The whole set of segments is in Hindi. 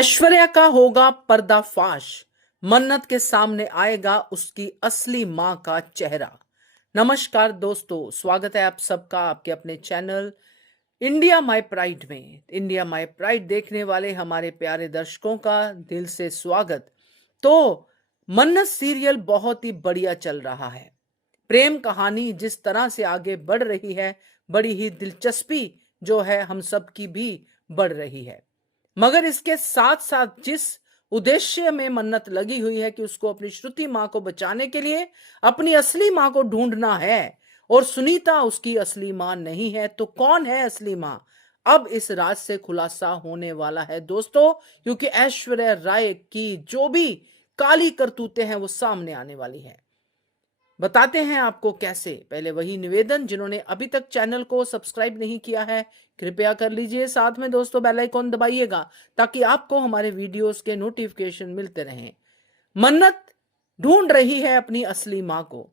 ऐश्वर्या का होगा पर्दाफाश। मन्नत के सामने आएगा उसकी असली मां का चेहरा। नमस्कार दोस्तों, स्वागत है आप सबका आपके अपने चैनल इंडिया माय प्राइड में। इंडिया माय प्राइड देखने वाले हमारे प्यारे दर्शकों का दिल से स्वागत। तो मन्नत सीरियल बहुत ही बढ़िया चल रहा है। प्रेम कहानी जिस तरह से आगे बढ़ रही है, बड़ी ही दिलचस्पी जो है हम सब की भी बढ़ रही है। मगर इसके साथ साथ जिस उद्देश्य में मन्नत लगी हुई है कि उसको अपनी श्रुति मां को बचाने के लिए अपनी असली मां को ढूंढना है, और सुनीता उसकी असली मां नहीं है, तो कौन है असली मां? अब इस राज से खुलासा होने वाला है दोस्तों, क्योंकि ऐश्वर्या राय की जो भी काली करतूतें हैं वो सामने आने वाली है। बताते हैं आपको कैसे। पहले वही निवेदन, जिन्होंने अभी तक चैनल को सब्सक्राइब नहीं किया है कृपया कर लीजिए, साथ में दोस्तों बेल आइकॉन दबाइएगा ताकि आपको हमारे वीडियोस के नोटिफिकेशन मिलते रहें। मन्नत ढूंढ रही है अपनी असली मां को,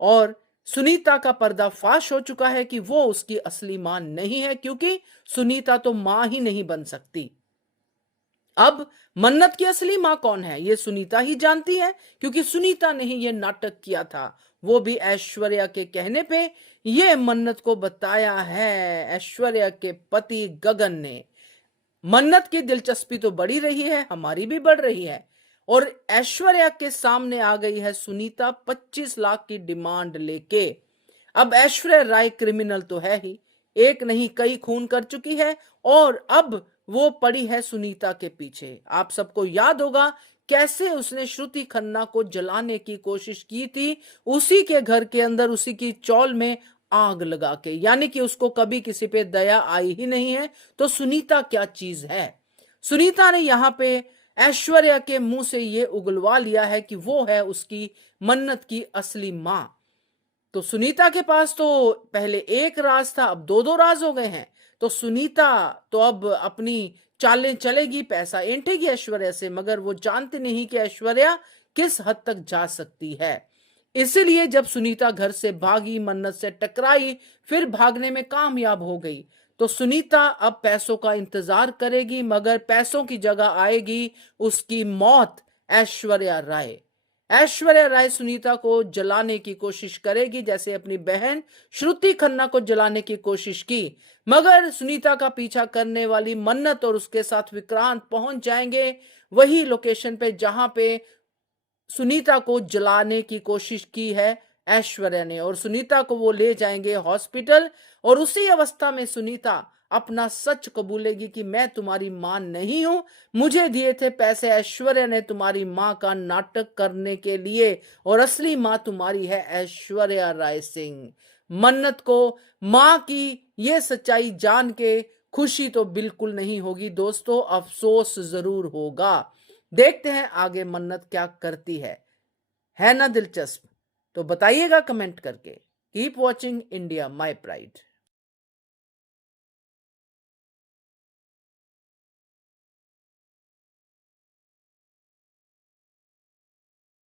और सुनीता का पर्दाफाश हो चुका है कि वो उसकी असली मां नहीं है, क्योंकि सुनीता तो मां ही नहीं बन सकती। अब मन्नत की असली मां कौन है ये सुनीता ही जानती है, क्योंकि सुनीता ने ही ये नाटक किया था। वो भी ऐश्वर्या के कहने पे ये मन्नत को बताया है ऐश्वर्या के पति गगन ने। मन्नत की दिलचस्पी तो बढ़ी रही है, हमारी भी बढ़ रही है, और ऐश्वर्या के सामने आ गई है सुनीता 25 लाख की डिमांड लेके। अब ऐश्वर्या राय क्रिमिनल तो है ही, एक नहीं कई खून कर चुकी है, और अब वो पड़ी है सुनीता के पीछे। आप सबको याद होगा कैसे उसने श्रुति खन्ना को जलाने की कोशिश की थी, उसी के घर के अंदर उसी की चौल में आग लगा के। यानी कि उसको कभी किसी पे दया आई ही नहीं है। तो सुनीता क्या चीज है? सुनीता ने यहां पे ऐश्वर्या के मुंह से ये उगलवा लिया है कि वो है उसकी मन्नत की असली मां। तो सुनीता के पास तो पहले एक राज था, अब दो दो राज हो गए हैं। तो सुनीता तो अब अपनी चालें चलेगी, पैसा ऐंठेगी ऐश्वर्या से, मगर वो जानती नहीं कि ऐश्वर्या किस हद तक जा सकती है। इसीलिए जब सुनीता घर से भागी, मन्नत से टकराई, फिर भागने में कामयाब हो गई, तो सुनीता अब पैसों का इंतजार करेगी, मगर पैसों की जगह आएगी उसकी मौत। ऐश्वर्या राय ऐश्वर्या राय सुनीता को जलाने की कोशिश करेगी, जैसे अपनी बहन श्रुति खन्ना को जलाने की कोशिश की। मगर सुनीता का पीछा करने वाली मन्नत और उसके साथ विक्रांत पहुंच जाएंगे वही लोकेशन पे जहां पे सुनीता को जलाने की कोशिश की है ऐश्वर्या ने, और सुनीता को वो ले जाएंगे हॉस्पिटल। और उसी अवस्था में सुनीता अपना सच कबूलेगी कि मैं तुम्हारी मां नहीं हूं, मुझे दिए थे पैसे ऐश्वर्या ने तुम्हारी मां का नाटक करने के लिए, और असली मां तुम्हारी है ऐश्वर्या राय सिंह। मन्नत को मां की ये सच्चाई जान के खुशी तो बिल्कुल नहीं होगी दोस्तों, अफसोस जरूर होगा। देखते हैं आगे मन्नत क्या करती है ना दिलचस्प? तो बताइएगा कमेंट करके। Keep watching India my pride.